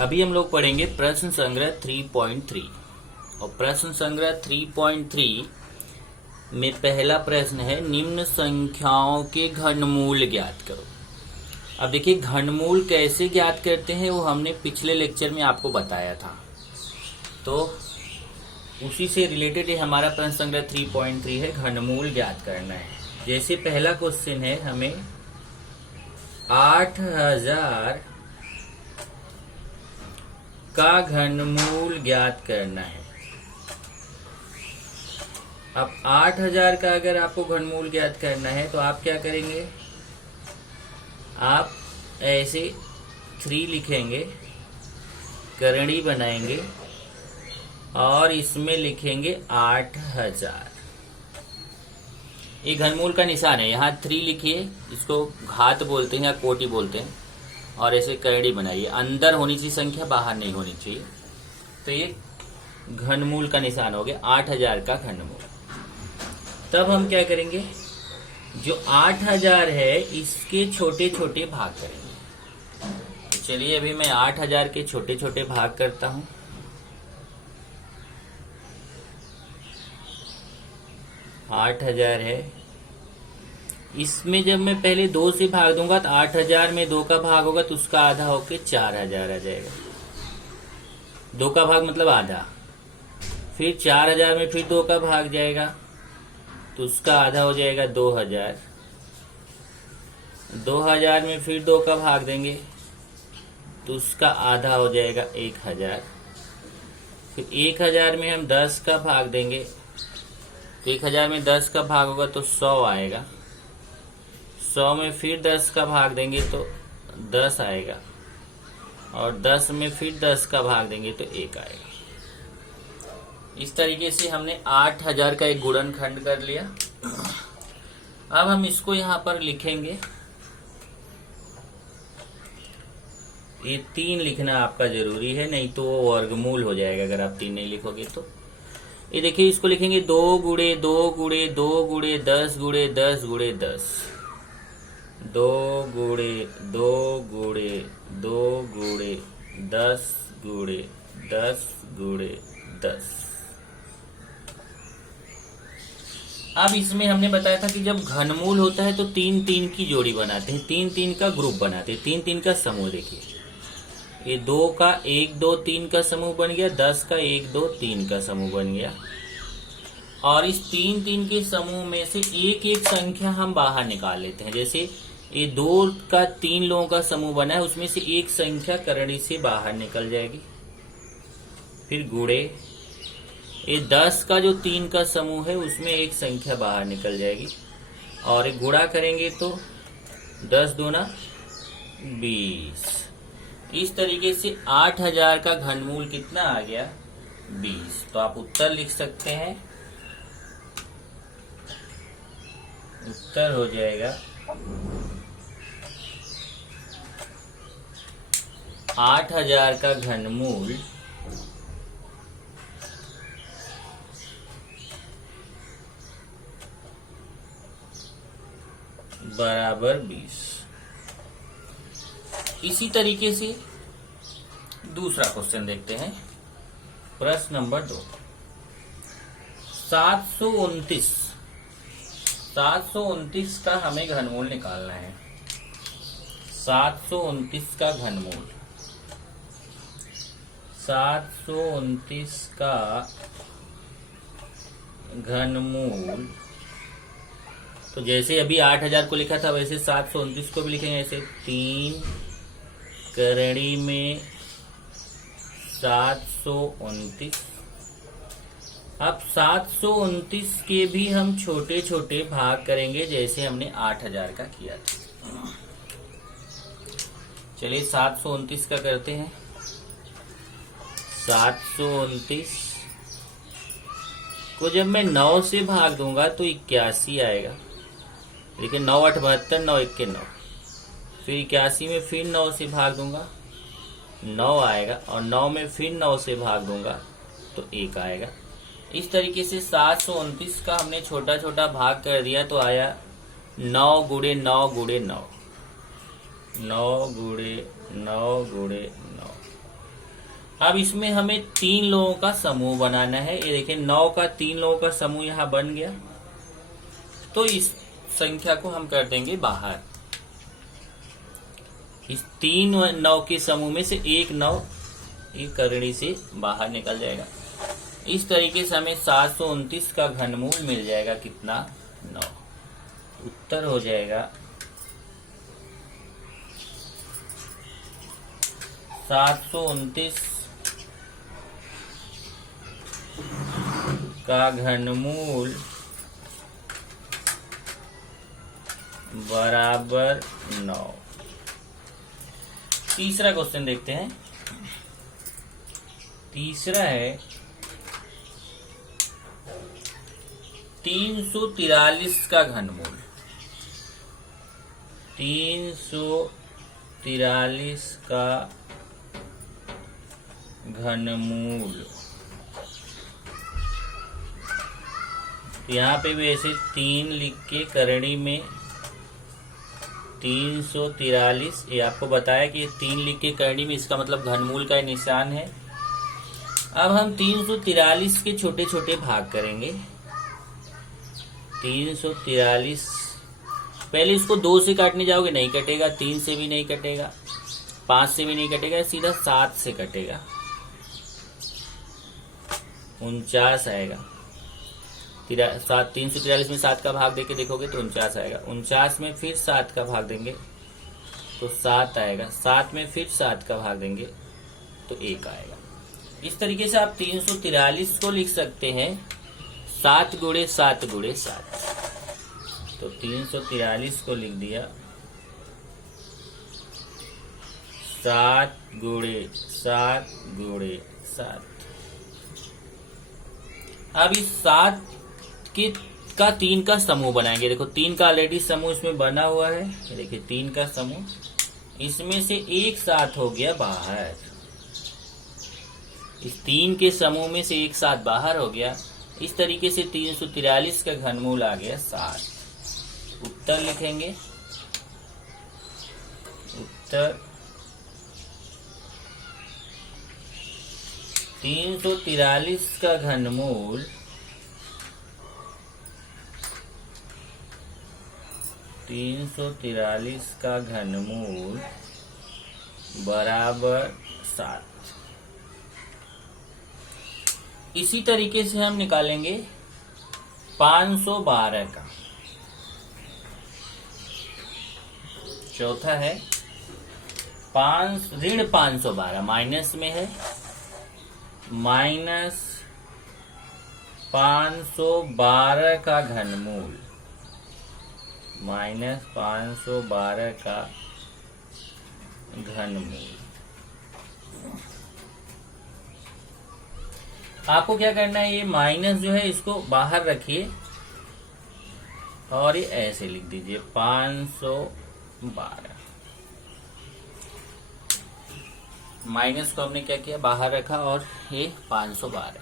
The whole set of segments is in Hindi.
अभी हम लोग पढ़ेंगे प्रश्न संग्रह 3.3 और प्रश्न संग्रह 3.3 में पहला प्रश्न है निम्न संख्याओं के घनमूल ज्ञात करो। अब देखिए घनमूल कैसे ज्ञात करते हैं वो हमने पिछले लेक्चर में आपको बताया था, तो उसी से रिलेटेड ये हमारा प्रश्न संग्रह 3.3 है, घनमूल ज्ञात करना है। जैसे पहला क्वेश्चन है, हमें 8000 का घनमूल ज्ञात करना है। अब 8000 का अगर आपको घनमूल ज्ञात करना है तो आप क्या करेंगे, आप ऐसे 3 लिखेंगे, करणी बनाएंगे और इसमें लिखेंगे 8000। ये घनमूल का निशान है, यहाँ 3 लिखिए, इसको घात बोलते हैं या कोटि बोलते हैं, और ऐसे करणी बनाइए। अंदर होनी चाहिए संख्या, बाहर नहीं होनी चाहिए। तो ये घनमूल का निशान हो गया 8000 का घनमूल। तब हम क्या करेंगे, जो 8000 है इसके छोटे छोटे भाग करेंगे। तो चलिए अभी मैं 8000 के छोटे छोटे भाग करता हूं। आठ 8000 है, इसमें जब मैं पहले 2 से भाग दूंगा तो 8000 में 2 का भाग होगा तो उसका आधा होके 4000 आ जाएगा। 2 का भाग मतलब आधा। फिर 4000 में फिर 2 का भाग जाएगा तो उसका आधा हो जाएगा 2000। 2000 में फिर 2 का भाग देंगे तो उसका आधा हो जाएगा 1000। फिर 1000 में हम 10 का भाग देंगे तो 1000 में 10 का भाग होगा तो 100 आएगा। 100 में फिर 10 का भाग देंगे तो 10 आएगा, और 10 में फिर 10 का भाग देंगे तो 1 आएगा। इस तरीके से हमने 8000 का एक गुणनखंड कर लिया। अब हम इसको यहाँ पर लिखेंगे, ये 3 लिखना आपका जरूरी है, नहीं तो वो वर्गमूल हो जाएगा अगर आप 3 नहीं लिखोगे तो। ये देखिए इसको लिखेंगे 2 गुणे 2 गुणे 2 गुणे 10 गुणे 10 गुणे 10। 2 गुणे 2 गुणे 2 गुणे 10 गुणे 10 गुणे 10। अब इसमें हमने बताया था कि जब घनमूल होता है तो 3-3 की जोड़ी बनाते हैं, 3-3 का ग्रुप बनाते हैं, 3-3 का समूह। देखिए ये 2 का 1 2 3 का समूह बन गया, 10 का 1 2 3 का समूह बन गया, और इस 3-3 के समूह में से एक एक संख्या हम बाहर निकाल लेते हैं। जैसे ये 2 का 3 लोगों का समूह बना है, उसमें से एक संख्या करणी से बाहर निकल जाएगी। फिर गुणे, ये 10 का जो 3 का समूह है उसमें एक संख्या बाहर निकल जाएगी, और एक गुणा करेंगे तो 10 दूना 20। इस तरीके से 8000 का घनमूल कितना आ गया, 20। तो आप उत्तर लिख सकते हैं, उत्तर हो जाएगा 8000 का घनमूल बराबर 20। इसी तरीके से दूसरा क्वेश्चन देखते हैं, प्रश्न नंबर 2। 729 का हमें घनमूल निकालना है। 729 का घनमूल, 729 का घनमूल, तो जैसे अभी 8000 को लिखा था वैसे 729 को भी लिखेंगे। ऐसे 3 करणी में 729। अब 729 के भी हम छोटे छोटे भाग करेंगे जैसे हमने 8000 का किया था। चलिए 729 का करते हैं। 729 को जब मैं 9 से भाग दूंगा तो 81 आएगा, लेकिन 9 8 72, 9 1 के 9। फिर 81 में फिर 9 से भाग दूंगा 9 आएगा, और 9 में फिर 9 से भाग दूंगा तो 1 आएगा। इस तरीके से 729 का हमने छोटा छोटा भाग कर दिया तो आया 9 गुणे 9 गुणे 9, 9 गुणे 9 गुणे 9। अब इसमें हमें 3 लोगों का समूह बनाना है। ये देखिए 9 का 3 लोगों का समूह यहाँ बन गया। तो इस संख्या को हम कर देंगे बाहर। इस 3 9 के समूह में से एक 9 एक करड़ी से बाहर निकल जाएगा। इस तरीके से हमें 729 का घनमूल मिल जाएगा। कितना? 9। उत्तर हो जाएगा 729 का घनमूल बराबर 9। तीसरा क्वेश्चन देखते हैं। तीसरा है 343 का घनमूल। 343 का घनमूल। यहाँ पे भी ऐसे 3 लिख के करणी में 343, ये आपको बताया कि 3 लिख के करणी में, इसका मतलब घनमूल का निशान है। अब हम 343 के छोटे छोटे भाग करेंगे। 343, पहले इसको 2 से काटने जाओगे नहीं कटेगा, 3 से भी नहीं कटेगा, 5 से भी नहीं कटेगा, सीधा 7 से कटेगा। 49 आएगा। 343 में 7 का भाग देके देखोगे तो 49 आएगा। 49 में फिर 7 का भाग देंगे तो 7 आएगा। 7 में फिर 7 का भाग देंगे तो 1 आएगा। इस तरीके से आप 343 को लिख सकते हैं 7 गुणे 7 गुणे 7। तो 343 को लिख दिया 7 गुणे 7 गुणे 7। अब इस 7 का 3 का समूह बनाएंगे। देखो 3 का ऑलरेडी समूह इसमें बना हुआ है। देखिए 3 का समूह, इसमें से एक 7 हो गया बाहर। इस 3 के समूह में से एक 7 बाहर हो गया। इस तरीके से 343 का घनमूल आ गया 7। उत्तर लिखेंगे। उत्तर 343 का घनमूल 343 का घनमूल बराबर 7। इसी तरीके से हम निकालेंगे 512 का। चौथा है ऋण 512, माइनस में है, माइनस 512 का घनमूल, माइनस 512 का घनमूल। आपको क्या करना है, ये माइनस जो है इसको बाहर रखिए और ये ऐसे लिख दीजिए 512। माइनस को हमने क्या किया, बाहर रखा और ये 512।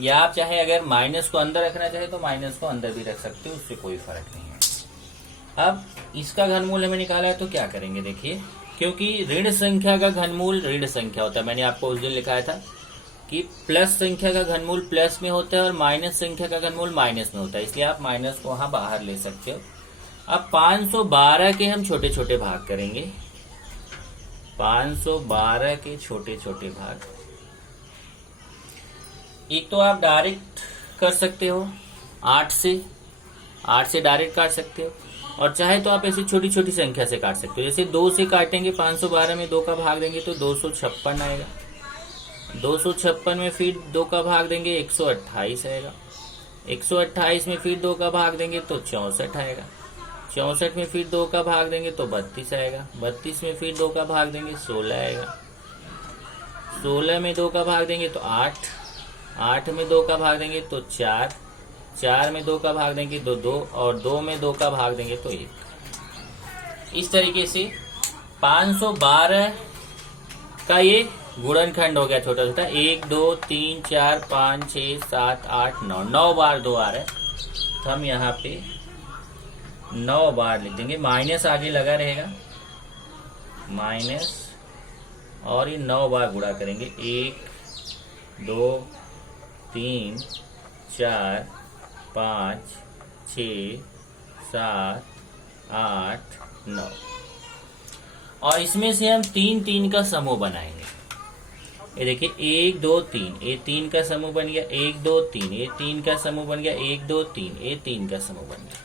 या आप चाहे अगर माइनस को अंदर रखना चाहे तो माइनस को अंदर भी रख सकते हो, उससे कोई फर्क नहीं है। अब इसका घनमूल हमें निकाला है तो क्या करेंगे, देखिए क्योंकि ऋण संख्या का घनमूल ऋण संख्या होता है। मैंने आपको उस दिन लिखाया था कि प्लस संख्या का घनमूल प्लस में होता है और माइनस संख्या का घनमूल माइनस में होता है, इसलिए आप माइनस को वहां बाहर ले सकते हो। अब 512 के हम छोटे छोटे भाग करेंगे। 512 के छोटे छोटे भाग, एक तो आप डायरेक्ट कर सकते हो 8 से डायरेक्ट काट सकते हो, और चाहे तो आप ऐसी छोटी छोटी संख्या से काट सकते हो। जैसे 2 से काटेंगे, 512 में 2 का भाग देंगे तो 256 आएगा। 256 में फिर 2 का भाग देंगे 128 आएगा। 128 में फिर 2 का भाग देंगे तो 64 आएगा। 64 में फिर 2 का भाग देंगे तो 32 आएगा। 32 में फिर 2 का भाग देंगे 16 आएगा। 16 में 2 का भाग देंगे तो 8। 8 में 2 का भाग देंगे तो 4। 4 में 2 का भाग देंगे तो 2, और 2 में 2 का भाग देंगे तो 1। इस तरीके से 512 का ये गुणनखंड हो गया छोटा छोटा। 1 2 3 4 5 6 7 8 9, 9 बार 2 आ रहा है तो हम यहाँ पे 9 बार लिख देंगे। माइनस आगे लगा रहेगा, माइनस, और ये 9 बार गुणा करेंगे। 1 2 3 4 5 6 7 8 9। और इसमें से हम 3 3 का समूह बनाएंगे। ये देखिए 1 2 3, ये 3 का समूह बन गया। 1 2 3, ये 3 का समूह बन गया। 1 2 3, ये 3 का समूह बन गया।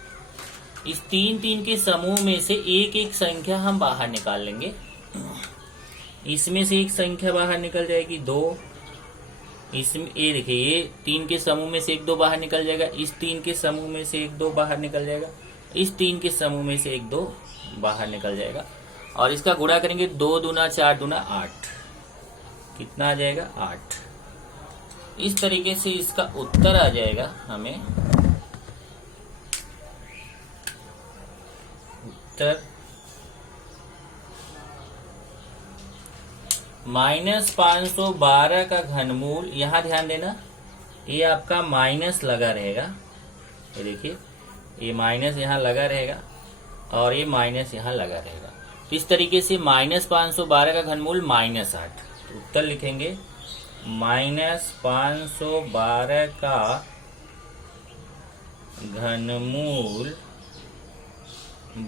इस 3 3 के समूह में से एक एक संख्या हम बाहर निकाल लेंगे। इसमें से एक संख्या बाहर निकल जाएगी 2। इसमें ये देखिए ये 3 के समूह में से 1 2 बाहर निकल जाएगा। इस 3 के समूह में से 1 2 बाहर निकल जाएगा। इस 3 के समूह में से 1 2 बाहर निकल जाएगा। और इसका गुणा करेंगे 2 दूना 4 दूना 8। कितना आ जाएगा? 8। इस तरीके से इसका उत्तर आ जाएगा हमें उत्तर -512 का घनमूल। यहां ध्यान देना, ये आपका माइनस लगा रहेगा। ये देखिए ये माइनस यहां लगा रहेगा और ये माइनस यहां लगा रहेगा। तो इस तरीके से -512 का घनमूल -8। तो उत्तर लिखेंगे -512 का घनमूल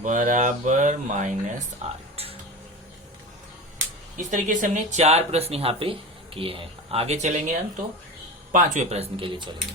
बराबर -8। इस तरीके से हमने 4 प्रश्न यहाँ पे किए हैं। आगे चलेंगे हम तो 5वें प्रश्न के लिए चलेंगे।